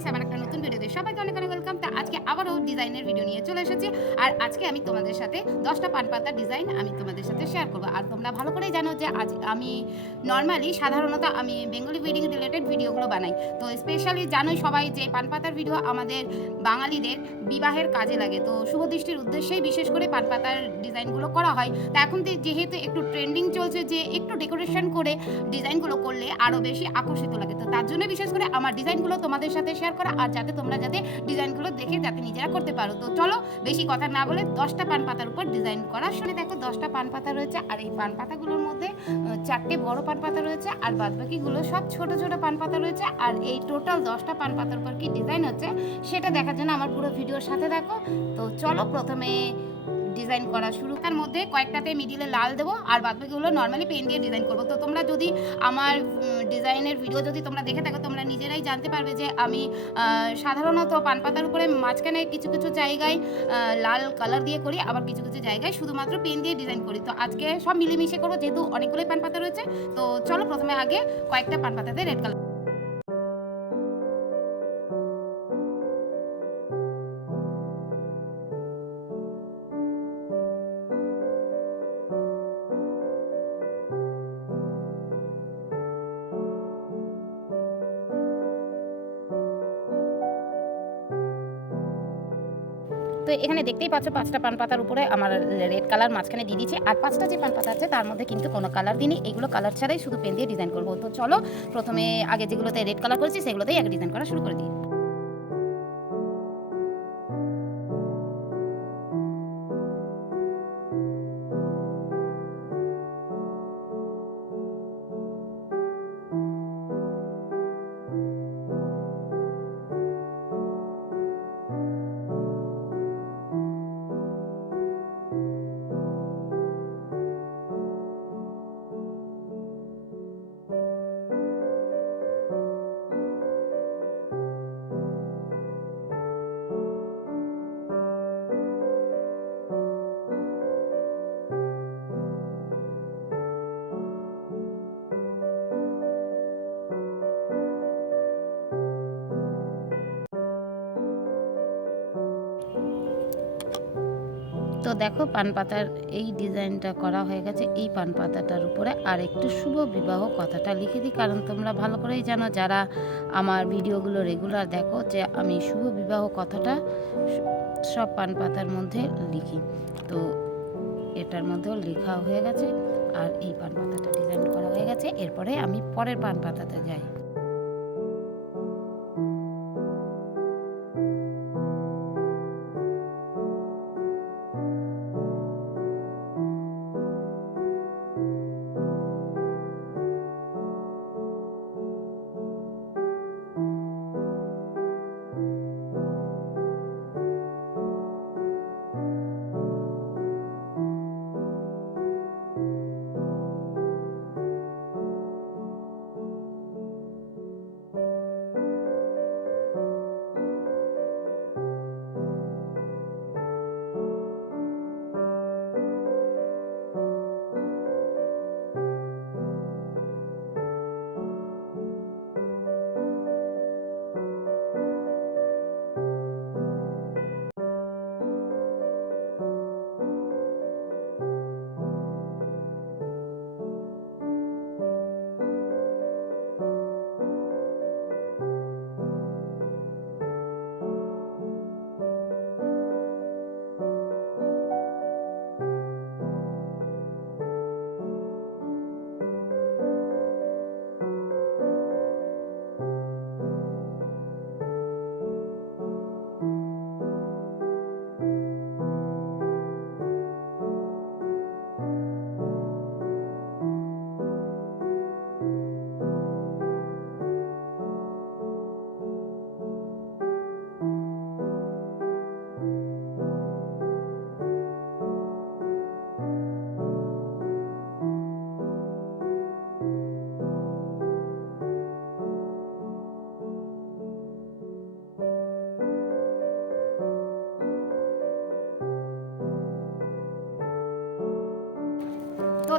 Friends আমার একটা নতুন ভিডিওতে সবাইকে অনেক অনেক ওয়েলকাম তা আজকে আবারও ডিজাইনের ভিডিও নিয়ে চলে এসেছি। আর আজকে আমি তোমাদের সাথে দশটা পান পাতার ডিজাইন আমি তোমাদের সাথে শেয়ার করব। আর তোমরা ভালো করেই জানো যে আজ আমি নর্মালি সাধারণত আমি বেঙ্গলি ওয়েডিং রিলেটেড ভিডিওগুলো বানাই। তো স্পেশালি জানোই সবাই যে পান পাতার ভিডিও আমাদের বাঙালিদের বিবাহের কাজে লাগে। তো শুভ দৃষ্টির উদ্দেশ্যেই বিশেষ করে পান পাতার ডিজাইনগুলো করা হয়। তো এখন যেহেতু একটু ট্রেন্ডিং চলছে যে একটু ডেকোরেশন করে ডিজাইনগুলো করলে আরও বেশি আকর্ষিত লাগে। তো তার জন্য বিশেষ করে আমার ডিজাইনগুলো তোমাদের সাথে শেয়ার করা আর যাতে তোমরা যাতে ডিজাইনগুলো দেখে যাতে নিজেরা করতে পারো। তো চলো বেশি কথা না বলে দশটা পান পাতার উপর ডিজাইন করার শুনে দেখো দশটা পান পাতা রয়েছে আর এই পান পাতাগুলোর মধ্যে চারটে বড় পান পাতা রয়েছে আর বাদবাকিগুলো সব ছোট ছোট পান পাতা রয়েছে আর এই টোটাল দশটা পান পাতার উপর কি ডিজাইন হচ্ছে সেটা দেখার জন্য আমার পুরো ভিডিওর সাথে দেখো তো চলো প্রথমে ডিজাইন করা শুরু। তার মধ্যে কয়েকটাতে মিডিলে লাল দেবো আর বাদবাকিগুলো নর্মালি পেন দিয়ে ডিজাইন করব। তো তোমরা যদি আমার ডিজাইনের ভিডিও যদি তোমরা দেখে থাকো, তোমরা নিজেরাই জানতে পারবে যে আমি সাধারণত পান পাতার উপরে মাঝখানে কিছু কিছু জায়গায় লাল কালার দিয়ে করি, আবার কিছু কিছু জায়গায় শুধুমাত্র পেন দিয়ে ডিজাইন করি। তো আজকে সব মিলেমিশে করব, যেহেতু অনেকগুলোই পান পাতা রয়েছে, তো চলো প্রথমে আগে কয়েকটা পান পাতাতে রেড কালার তো এখানে দেখতেই পাচ্ছ পাঁচটা পান পাতার উপরে আমার রেড কালার মাঝখানে দিয়ে দিচ্ছি আর পাঁচটা যে পান পাতা আছে, তার মধ্যে কিন্তু কোনো কালার দিইনি। এগুলো কালার ছাড়াই শুধু পেন দিয়ে ডিজাইন করব। তো চলো, প্রথমে আগে যেগুলোতে রেড কালার করেছি, সেগুলোতেই আগে ডিজাইন করা শুরু করে দিই। তো দেখো পান পাতার এই ডিজাইনটা করা হয়ে গেছে। এই পান পাতাটার উপরে আর একটু শুভ বিবাহ কথাটা লিখে দিই। কারণ তোমরা ভালো করেই জানো, যারা আমার ভিডিওগুলো রেগুলার দেখো যে আমি শুভ বিবাহ কথাটা সব পান পাতার মধ্যে লিখি। তো এটার মধ্যেও লেখা হয়ে গেছে আর এই পান পাতাটা ডিজাইন করা হয়ে গেছে। এরপরে আমি পরের পান পাতাতে যাই।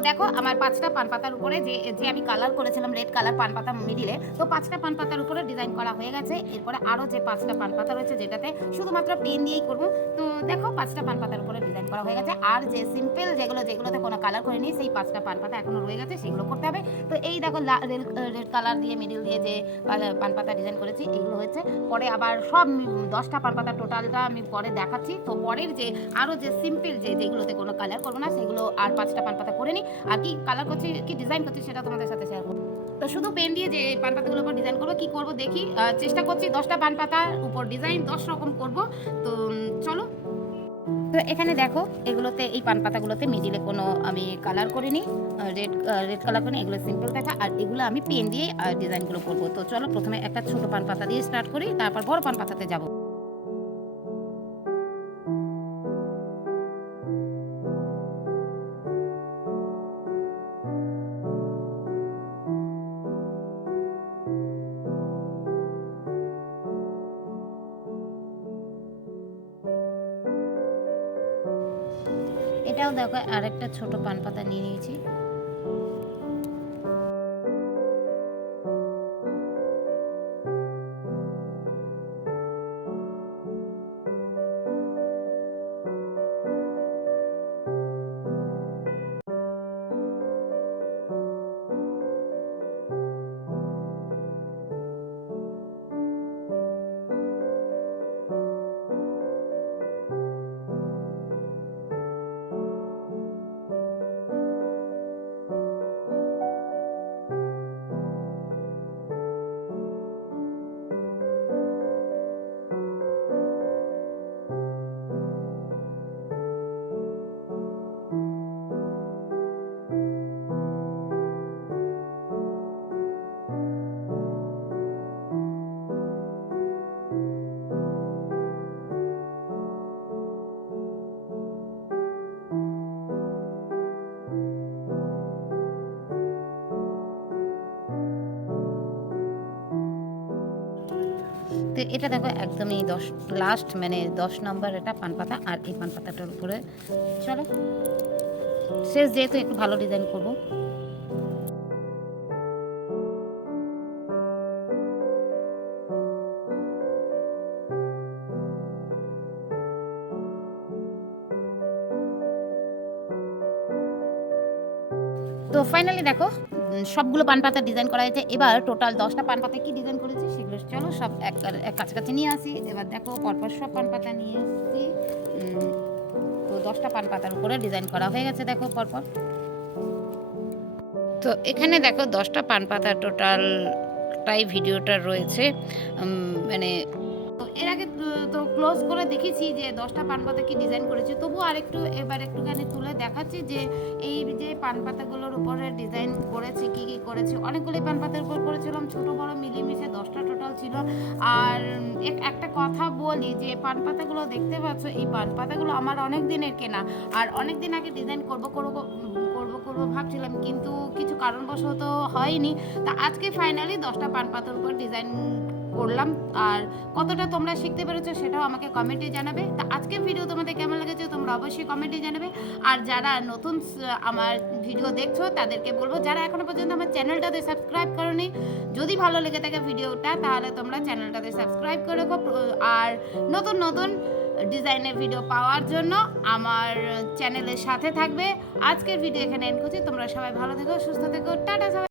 দেখো, আমার পাঁচটা পান পাতার উপরে যে যে আমি কালার করেছিলাম রেড কালার পান পাতা মিডিলে তো পাঁচটা পান পাতার উপরে ডিজাইন করা হয়ে গেছে। এরপরে আরও যে পাঁচটা পান পাতা রয়েছে, যেটাতে শুধুমাত্র পেন দিয়েই করব। তো দেখো, পাঁচটা পান পাতার উপরে ডিজাইন করা হয়ে গেছে। আর যে সিম্পল যেগুলো, যেগুলোতে কোনো কালার করিনি, সেই পাঁচটা পান পাতা এখনও রয়ে গেছে, সেগুলো করতে হবে। তো এই দেখো রেড কালার দিয়ে মিডিল দিয়ে যে পান পাতা ডিজাইন করেছি, এগুলো হয়েছে। পরে আবার সব দশটা পান পাতা টোটালটা আমি পরে দেখাচ্ছি। তো পরের যে আরও যে সিম্পল যে, যেগুলোতে কোনো কালার করব না, সেগুলো আর পাঁচটা পান পাতা করে নিই আর কি কালার করছি, কি ডিজাইন করছি সেটা তোমাদের সাথে শেয়ার করব। তো শুধু পেন দিয়ে যে পান পাতাগুলোর উপর ডিজাইন করব, কি করব দেখি। চেষ্টা করছি দশটা পান পাতার উপর ডিজাইন দশ রকম করব। তো চলো। তো এখানে দেখো, এগুলোতে, এই পান পাতাগুলোতে মিডিলে কোনো আমি কালার করিনি রেড রেড কালার করিনি, এগুলো সিম্পল দেখা। আর এগুলো আমি পেন দিয়ে ডিজাইনগুলো করব। তো চলো প্রথমে একটা ছোট পান পাতা দিয়ে স্টার্ট করি, তারপর বড় পান পাতাতে যাব। এটাও দেখো আরেকটা ছোট পান পাতা নিয়ে নিয়েছি। তো এটা দেখো একদমই দশ লাস্ট মানে দশ নম্বর এটা পান পাতা আর এই পান পাতাটার উপরে চলো। শেষ যেহেতু একটু ভালো ডিজাইন করব। তো ফাইনালি দেখো সবগুলো পান পাতা ডিজাইন করা হয়েছে। এবার টোটাল দশটা পান পাতা কি ডিজাইন করেছি সেগুলো চলো সব এক কাছাকাছি নিয়ে আসি। এবার দেখো পরপর সব পান পাতা নিয়ে এসেছি। তো দশটা পান পাতার উপরে ডিজাইন করা হয়ে গেছে দেখো পরপর। তো এখানে দেখো দশটা পান পাতা টোটালটাই ভিডিওটা রয়েছে। মানে এর আগে তো- ক্লোজ করে দেখেছি যে দশটা পান পাতা কি ডিজাইন করেছি। তবু আরেকটু, এবার একটুখানি তুলে দেখাচ্ছি যে এই যে পান পাতাগুলোর উপরে ডিজাইন করেছি, কি কি করেছি। অনেকগুলি পান পাতার উপর করেছিলাম, ছোট, বড় মিলিয়ে দশটা টোটাল ছিল। আর এক- একটা কথা বলি যে পান পাতাগুলো দেখতে পাচ্ছ, এই পান পাতাগুলো আমার অনেক দিনের কেনা। আর অনেক দিন আগে ডিজাইন করব করব করব করব ভাবছিলাম, কিন্তু কিছু কারণবশত হয়নি। তা আজকে ফাইনালি দশটা পান পাতার উপর ডিজাইন করলাম। আর কতটা তোমরা শিখতে পেরেছ সেটাও আমাকে কমেন্টে জানাবে। তা আজকের ভিডিও তোমাদের কেমন লেগেছে তোমরা অবশ্যই কমেন্টে জানাবে। আর যারা নতুন আমার ভিডিও দেখছ, তাদেরকে বলব, যারা এখনও পর্যন্ত আমার চ্যানেলটাতে সাবস্ক্রাইব করনি, যদি ভালো লেগে থাকে ভিডিওটা তাহলে তোমরা চ্যানেলটাতে সাবস্ক্রাইব করে রেখো। আর নতুন নতুন ডিজাইনের ভিডিও পাওয়ার জন্য আমার চ্যানেলের সাথে থাকবে। আজকের ভিডিও এখানে এন্ড করছি। তোমরা সবাই ভালো থেকো, সুস্থ থেকো। টাটা সবাই।